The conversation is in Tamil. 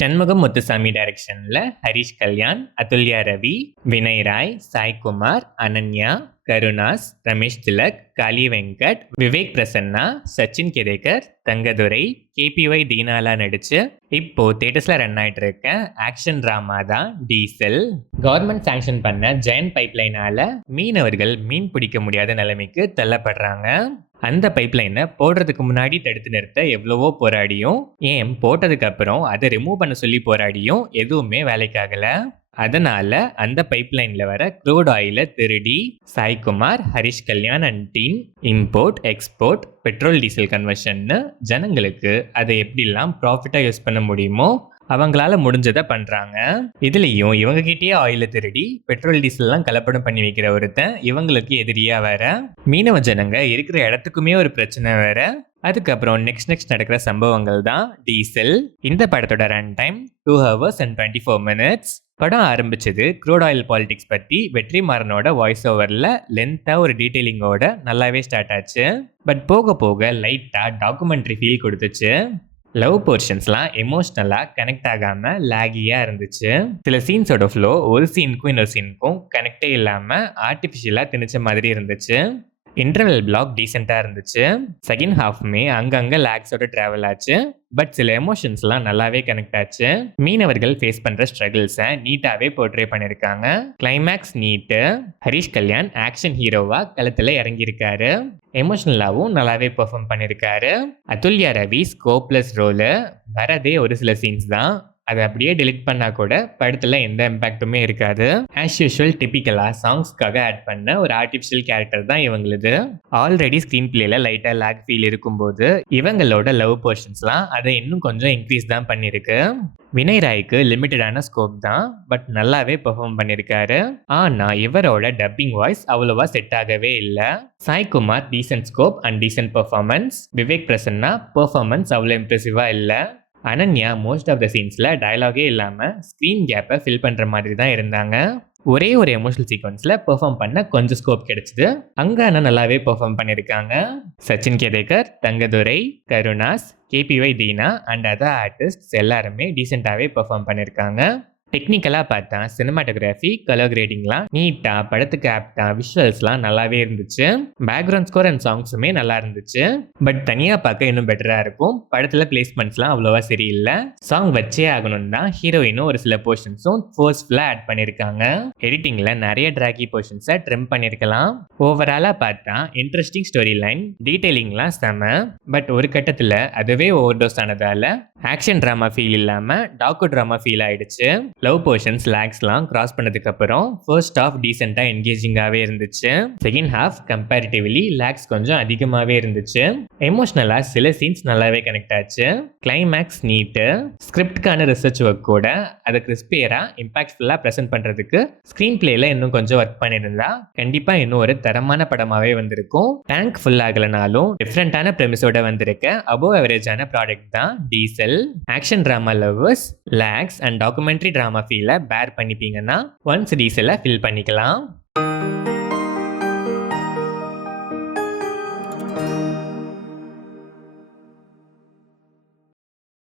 ஷண்முகம் முத்துசாமி டைரக்ஷன்ல ஹரிஷ் கல்யாண், அதுல்யா ரவி, வினய் ராய், சாய்குமார், அனன்யா, கருணாஸ், ரமேஷ் திலக், காளி வெங்கட், விவேக் பிரசன்னா, சச்சின் கெதேகர், தங்கதுரை, கேபிஒய் தீனாலா நடிச்சு இப்போ தியேட்டர்ஸ்ல ரன் ஆயிட்டு இருக்க ஆக்ஷன் டிராமா தான் டீசல். கவர்மெண்ட் சாங்ஷன் பண்ண ஜெயண்ட் பைப்லைனால மீனவர்கள் மீன் பிடிக்க முடியாத நிலைமைக்கு தள்ளப்படுறாங்க. அந்த பைப்லைனை போடுறதுக்கு முன்னாடி தடுத்து நிறுத்த எவ்வளவோ போராடியும், ஏன் போட்டதுக்கு அப்புறம் அதை ரிமூவ் பண்ண சொல்லி போராடியும் எதுவுமே வேலைக்காகல. அதனால அந்த பைப்லைன்ல வர க்ரூட் ஆயில திருடி Saikumar, Harish Kalyan and team import, export, petrol diesel கன்வர்ஷன்னு ஜனங்களுக்கு அதை எப்படிலாம் ப்ராஃபிட்டா யூஸ் பண்ண முடியுமோ அவங்களால முடிஞ்சதை பண்றாங்க. இதுலயும் இவங்க கிட்டேயே ஆயில திருடி பெட்ரோல் டீசல்லாம் கலப்படம் பண்ணி வைக்கிற ஒருத்தன் இவங்களுக்கு எதிரியா வேற. மீனவ ஜனங்க இருக்கிற இடத்துக்குமே ஒரு பிரச்சனை வேற. அதுக்கப்புறம் நெக்ஸ்ட் நடக்கிற சம்பவங்கள் தான் டீசல். இந்த படத்தோட run time 2 hours and 24 minutes. படம் ஆரம்பிச்சது க்ரூட் ஆயில் பாலிடிக்ஸ் பத்தி வெற்றிமாறனோட வாய்ஸ் ஓவர்ல லென்த்தா ஒரு டீடைலிங்கோட நல்லாவே ஸ்டார்ட் ஆச்சு. பட் போக போக லைட்டா டாக்குமெண்ட்ரி ஃபீல் கொடுத்துச்சு. லவ் போர்ஷன்ஸ்லாம் எமோஷ்னலாக கனெக்ட் ஆகாமல் லேகியாக இருந்துச்சு. சில சீன்ஸோட ஃப்ளோ ஒரு சீனுக்கும் இன்னொரு சீனுக்கும் கனெக்டே இல்லாமல் ஆர்டிஃபிஷியலாக திணிச்ச மாதிரி இருந்துச்சு. இன்டர்வல் பிளாக் டீசெண்டாக இருந்துச்சு. செகண்ட் ஹாஃப்மே அங்கங்கே லேக்ஸோட ட்ராவல் ஆச்சு. பட் சில எமோஷன்ஸ்லாம் நல்லாவே கனெக்ட் ஆச்சு. மீனவர்கள் ஃபேஸ் பண்ணுற ஸ்ட்ரகிள்ஸை நீட்டாகவே போர்ட்ரே பண்ணியிருக்காங்க. கிளைமேக்ஸ் நீட்டு. ஹரிஷ் கல்யாண் ஆக்ஷன் ஹீரோவாக களத்தில் இறங்கியிருக்காரு. எமோஷனலாகவும் நல்லாவே பெர்ஃபார்ம் பண்ணியிருக்காரு. அதுல்யா ரவி ஸ்கோப்லெஸ் ரோலு. வரதே ஒரு சில சீன்ஸ் தான், அதை அப்படியே டெலிட் பண்ணால் கூட படத்தில் எந்த இம்பேக்டுமே இருக்காது. ஆஸ் யூஷுவல் டிப்பிக்கலாக சாங்ஸ்க்காக ஆட் பண்ண ஒரு ஆர்டிஃபிஷியல் கேரக்டர் தான் இவங்களுது. ஆல்ரெடி ஸ்க்ரீன் பிளேல லைட்டாக லேக் ஃபீல் இருக்கும்போது இவங்களோட லவ் போர்ஷன்ஸ்லாம் அதை இன்னும் கொஞ்சம் இன்க்ரீஸ் தான் பண்ணியிருக்கு. வினய் ராய்க்கு லிமிட்டடான ஸ்கோப் தான், பட் நல்லாவே பெர்ஃபார்ம் பண்ணியிருக்காரு. ஆனால் இவரோட டப்பிங் வாய்ஸ் அவ்வளோவா செட் ஆகவே இல்லை. Saikumar decent scope and decent performance. Vivek Prasanna performance அவ்வளோ இம்ப்ரெசிவாக இல்லை. அனன்யா மோஸ்ட் ஆஃப் த சீன்ஸில் டயலாகே இல்லாமல் ஸ்க்ரீன் கேப்பை ஃபில் பண்ணுற மாதிரி தான் இருந்தாங்க. ஒரே ஒரு எமோஷனல் சீக்வன்ஸில் பெர்ஃபார்ம் பண்ண கொஞ்சம் ஸ்கோப் கிடைச்சிது. அங்கே ஆனால் நல்லாவே பெர்ஃபார்ம் பண்ணியிருக்காங்க. Sachin Khedekar, Thangadurai, Karunas, KPY Dheena and other artists எல்லாருமே டீசெண்டாகவே பெர்ஃபார்ம் பண்ணியிருக்காங்க. டெக்னிக்கலாக பார்த்தா சினிமாட்டோகிராஃபி, கலர் கிரேடிங்லாம் நீட்டாக படத்துக்கு ஆப்டாக விஷுவல்ஸ்லாம் நல்லாவே இருந்துச்சு. பேக்ரவுண்ட் ஸ்கோர் அண்ட் சாங்ஸுமே நல்லா இருந்துச்சு. பட் தனியாக பார்க்க இன்னும் பெட்டராக இருக்கும். படத்தில் பிளேஸ்மெண்ட்ஸ்லாம் அவ்வளோவா சரியில்லை. சாங் வச்சே ஆகணும்னு தான் ஹீரோயினும் ஒரு சில போர்ஷன்ஸும் ஃபோர்ஸ்ஃபுல்லாக ஆட் பண்ணியிருக்காங்க. எடிட்டிங்கில் நிறைய ட்ராகி போர்ஷன்ஸை ட்ரிம் பண்ணியிருக்கலாம். ஓவராலாக பார்த்தா இன்ட்ரெஸ்டிங் ஸ்டோரி லைன், டீட்டெயிலிங்லாம் செம. பட் ஒரு கட்டத்தில் அதுவே ஓவர் டோஸ் ஆனதால ஆக்ஷன் ட்ராமா ஃபீல் இல்லாமல் டாக்கு ட்ராமா ஃபீல் ஆயிடுச்சு. லவ் போர்ஷன்ஸ் லேக்ஸ்லாம் கிராஸ் பண்ணதுக்கு அப்புறம் ஃபர்ஸ்ட் ஹாஃப் டீசெண்டாக என்கேஜிங்காகவே இருந்துச்சு. செகண்ட் ஹாஃப் கம்பேரிட்டிவ்லி லேக்ஸ் கொஞ்சம் அதிகமாகவே இருந்துச்சு. எமோஷ்னலாக சில சீன்ஸ் நல்லாவே கனெக்ட் ஆச்சு. கிளைமேக்ஸ் நீட்டு. ஸ்கிரிப்டுக்கான ரிசர்ச் ஒர்க் கூட அதை கிறிஸ்பியராக இம்பாக்ட்ஃபுல்லாக ப்ரெசென்ட் பண்ணுறதுக்கு ஸ்க்ரீன் பிளேல இன்னும் கொஞ்சம் ஒர்க் பண்ணியிருந்தா கண்டிப்பாக இன்னும் ஒரு தரமான படமாகவே வந்திருக்கும். டேங்க் ஃபுல் ஆகலைனாலும் டிஃப்ரெண்டான ப்ரெமிஸோட வந்திருக்க அபோவ் அவரேஜான ப்ராடக்ட் தான் Diesel. Action drama lovers lags and documentary drama ஃபீலை பேர் பண்ணிப்பீங்கன்னா ஒன்ஸ் டீசலை ஃபில் பண்ணிக்கலாம்.